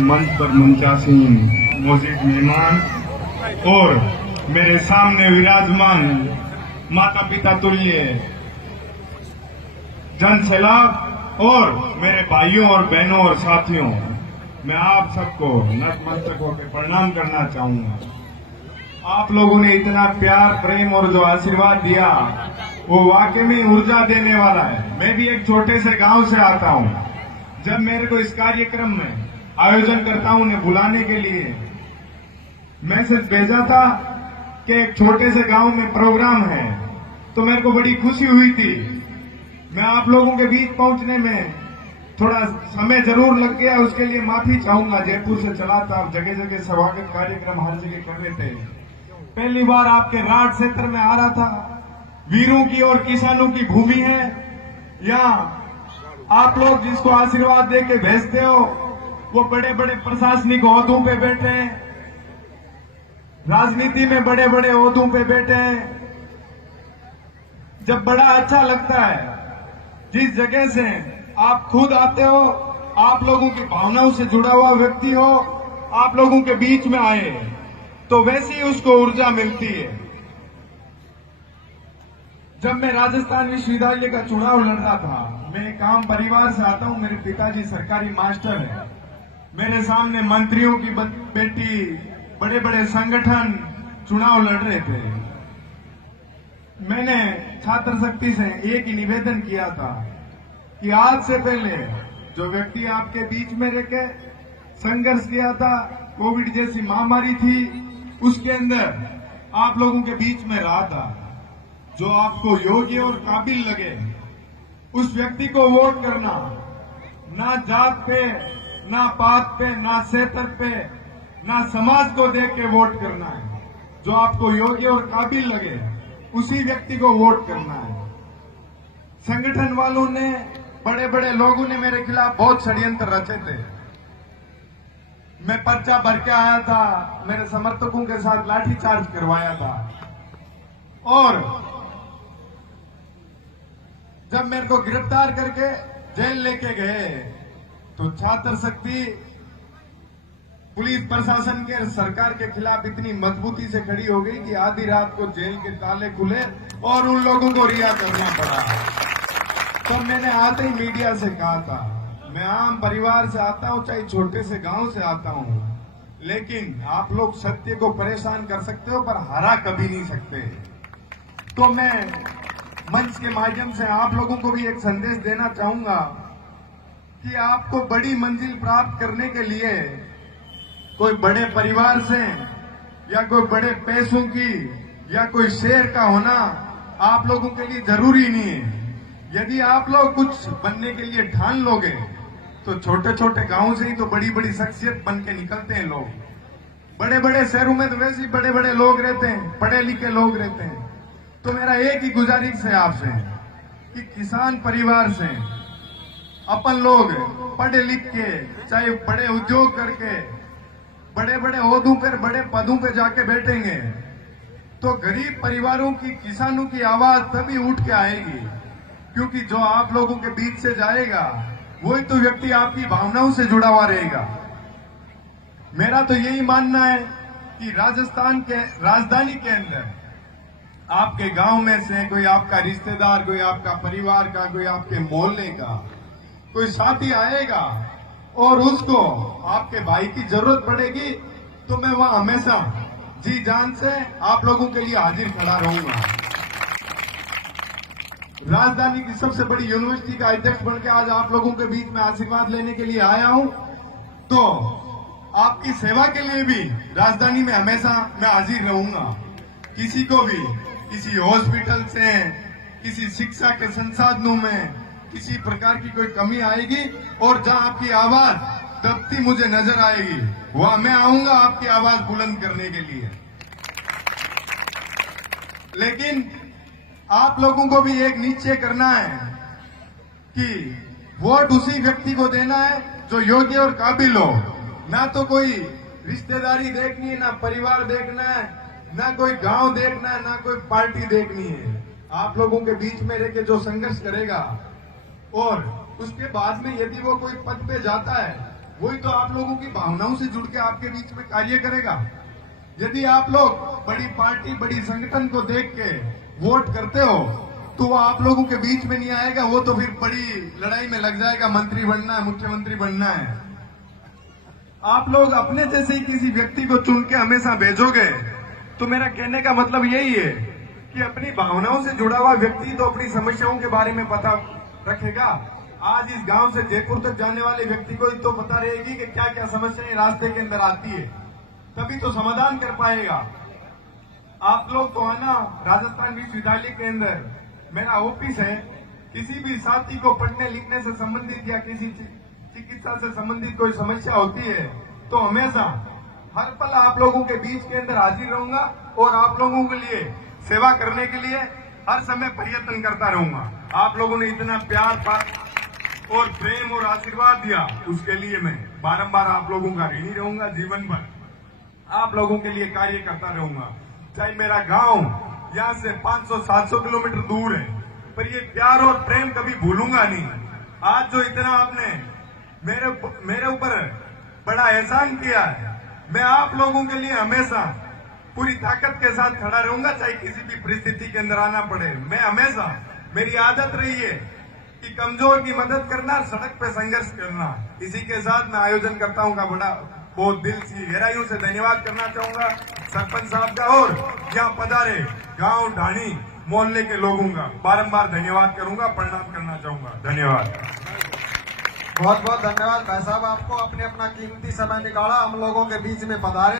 मंच पर मुंतासीन मौजूद मेहमान और मेरे सामने विराजमान माता पिता तुल्य जन सैलाब और मेरे भाइयों और बहनों और साथियों, मैं आप सबको नतमस्तक होकर प्रणाम करना चाहूंगा। आप लोगों ने इतना प्यार, प्रेम और जो आशीर्वाद दिया वो वाकई में ऊर्जा देने वाला है। मैं भी एक छोटे से गांव से आता हूं। जब मेरे को इस कार्यक्रम में आयोजन करता हूं उन्हें बुलाने के लिए मैसेज भेजा था कि एक छोटे से गांव में प्रोग्राम है, तो मेरे को बड़ी खुशी हुई थी। मैं आप लोगों के बीच पहुंचने में थोड़ा समय जरूर लग गया, उसके लिए माफी चाहूंगा। जयपुर से चला था, जगह जगह स्वागत कार्यक्रम हर जगह कर रहे थे। पहली बार आपके राठ क्षेत्र में आ रहा था। वीरों की और किसानों की भूमि है। यहाँ आप लोग जिसको आशीर्वाद दे के भेजते हो वो बड़े बड़े प्रशासनिक ओहदों पे बैठे हैं, राजनीति में बड़े बड़े ओहदों पे बैठे हैं। जब बड़ा अच्छा लगता है जिस जगह से आप खुद आते हो, आप लोगों की भावनाओं से जुड़ा हुआ व्यक्ति हो, आप लोगों के बीच में आए तो वैसी ही उसको ऊर्जा मिलती है। जब मैं राजस्थान विश्वविद्यालय का चुनाव लड़ रहा था, मैं एक आम परिवार से आता हूं। मेरे पिताजी सरकारी मास्टर हैं। मेरे सामने मंत्रियों की बेटी, बड़े बड़े संगठन चुनाव लड़ रहे थे। मैंने छात्र शक्ति से एक ही निवेदन किया था कि आज से पहले जो व्यक्ति आपके बीच में रह के संघर्ष किया था, कोविड जैसी महामारी थी, उसके अंदर आप लोगों के बीच में रहा था, जो आपको योग्य और काबिल लगे उस व्यक्ति को वोट करना। ना जात पे, ना पात पे, ना क्षेत्र पे, ना समाज को देख के वोट करना है। जो आपको योग्य और काबिल लगे उसी व्यक्ति को वोट करना है। संगठन वालों ने, बड़े बड़े लोगों ने मेरे खिलाफ बहुत षड्यंत्र रचे थे। मैं पर्चा भर के आया था, मेरे समर्थकों के साथ लाठीचार्ज करवाया था। और जब मेरे को गिरफ्तार करके जेल लेके गए तो छात्र शक्ति पुलिस प्रशासन के, सरकार के खिलाफ इतनी मजबूती से खड़ी हो गई कि आधी रात को जेल के ताले खुले और उन लोगों को रिहा करना पड़ा। तो मैंने आते ही मीडिया से कहा था, मैं आम परिवार से आता हूं, चाहे छोटे से गांव से आता हूं, लेकिन आप लोग सत्य को परेशान कर सकते हो पर हरा कभी नहीं सकते। तो मैं मंच के माध्यम से आप लोगों को भी एक संदेश देना चाहूंगा कि आपको बड़ी मंजिल प्राप्त करने के लिए कोई बड़े परिवार से या कोई बड़े पैसों की या कोई शेर का होना आप लोगों के लिए जरूरी नहीं है। यदि आप लोग कुछ बनने के लिए ठान लोगे तो छोटे छोटे गांवों से ही तो बड़ी बड़ी शख्सियत बन के निकलते हैं लोग। बड़े बड़े शहरों में तो वैसे ही बड़े बड़े लोग रहते हैं, पढ़े लिखे लोग रहते हैं। तो मेरा एक ही गुजारिश है आपसे कि किसान परिवार से अपन लोग पढ़े लिख के, चाहे बड़े उद्योग करके, बड़े बड़े ओहदों पर, बड़े पदों पे जाके बैठेंगे तो गरीब परिवारों की, किसानों की आवाज तभी उठ के आएगी। क्योंकि जो आप लोगों के बीच से जाएगा वही तो व्यक्ति आपकी भावनाओं से जुड़ा हुआ रहेगा। मेरा तो यही मानना है कि राजस्थान के राजधानी के अंदर आपके गांव में से कोई आपका रिश्तेदार, कोई आपका परिवार का, कोई आपके मोहल्ले का कोई साथी आएगा और उसको आपके भाई की जरूरत पड़ेगी तो मैं वहां हमेशा जी जान से आप लोगों के लिए हाजिर खड़ा रहूंगा। राजधानी की सबसे बड़ी यूनिवर्सिटी का अध्यक्ष बनकर आज आप लोगों के बीच में आशीर्वाद लेने के लिए आया हूं, तो आपकी सेवा के लिए भी राजधानी में हमेशा मैं हाजिर रहूंगा। किसी को भी किसी हॉस्पिटल से, किसी शिक्षा के संसाधनों में किसी प्रकार की कोई कमी आएगी और जहां आपकी आवाज दबती मुझे नजर आएगी वहां मैं आऊंगा आपकी आवाज बुलंद करने के लिए। लेकिन आप लोगों को भी एक निश्चय करना है कि वोट उसी व्यक्ति को देना है जो योग्य और काबिल हो। ना तो कोई रिश्तेदारी देखनी है, ना परिवार देखना है, ना कोई गांव देखना है, ना कोई पार्टी देखनी है। आप लोगों के बीच में रह के जो संघर्ष करेगा और उसके बाद में यदि वो कोई पद पे जाता है वही तो आप लोगों की भावनाओं से जुड़ के आपके बीच में कार्य करेगा। यदि आप लोग बड़ी पार्टी, बड़ी संगठन को देख के वोट करते हो तो वो आप लोगों के बीच में नहीं आएगा, वो तो फिर बड़ी लड़ाई में लग जाएगा, मंत्री बनना है, मुख्यमंत्री बनना है। आप लोग अपने जैसे ही किसी व्यक्ति को चुन के हमेशा भेजोगे तो मेरा कहने का मतलब यही है कि अपनी भावनाओं से जुड़ा हुआ व्यक्ति तो अपनी समस्याओं के बारे में पता रखेगा। आज इस गांव से जयपुर तक जाने वाले व्यक्ति को तो पता रहेगी कि क्या क्या समस्याएं रास्ते के अंदर आती है, तभी तो समाधान कर पाएगा। आप लोग तो आना, राजस्थान विश्वविद्यालय के अंदर मेरा ऑफिस है, किसी भी साथी को पढ़ने लिखने से संबंधित या किसी चिकित्सा से संबंधित कोई समस्या होती है तो हमेशा हर पल आप लोगों के बीच के अंदर हाजिर रहूंगा और आप लोगों के लिए सेवा करने के लिए हर समय प्रयत्न करता रहूंगा। आप लोगों ने इतना प्यार और प्रेम और आशीर्वाद दिया, उसके लिए मैं बारंबार आप लोगों का ऋणी रहूंगा। जीवन भर आप लोगों के लिए कार्य करता रहूंगा। चाहे मेरा गांव यहाँ से 500-700 किलोमीटर दूर है, पर ये प्यार और प्रेम कभी भूलूंगा नहीं। आज जो इतना आपने मेरे ऊपर बड़ा एहसान किया है, मैं आप लोगों के लिए हमेशा पूरी ताकत के साथ खड़ा रहूंगा, चाहे किसी भी परिस्थिति के अंदर आना पड़े। मैं हमेशा, मेरी आदत रही है कि कमजोर की मदद करना, सड़क पे संघर्ष करना। इसी के साथ मैं आयोजन करता हूँ का बड़ा बहुत दिल से गहराइयों से धन्यवाद करना चाहूंगा सरपंच साहब का और यहाँ पधारे गांव ढाणी मोहल्ले के लोगों का बारंबार धन्यवाद करूंगा, प्रणाम करना चाहूंगा। धन्यवाद। बहुत बहुत धन्यवाद भाई साहब, आपको अपने अपना कीमती समय निकाला, हम लोगों के बीच में पधारे।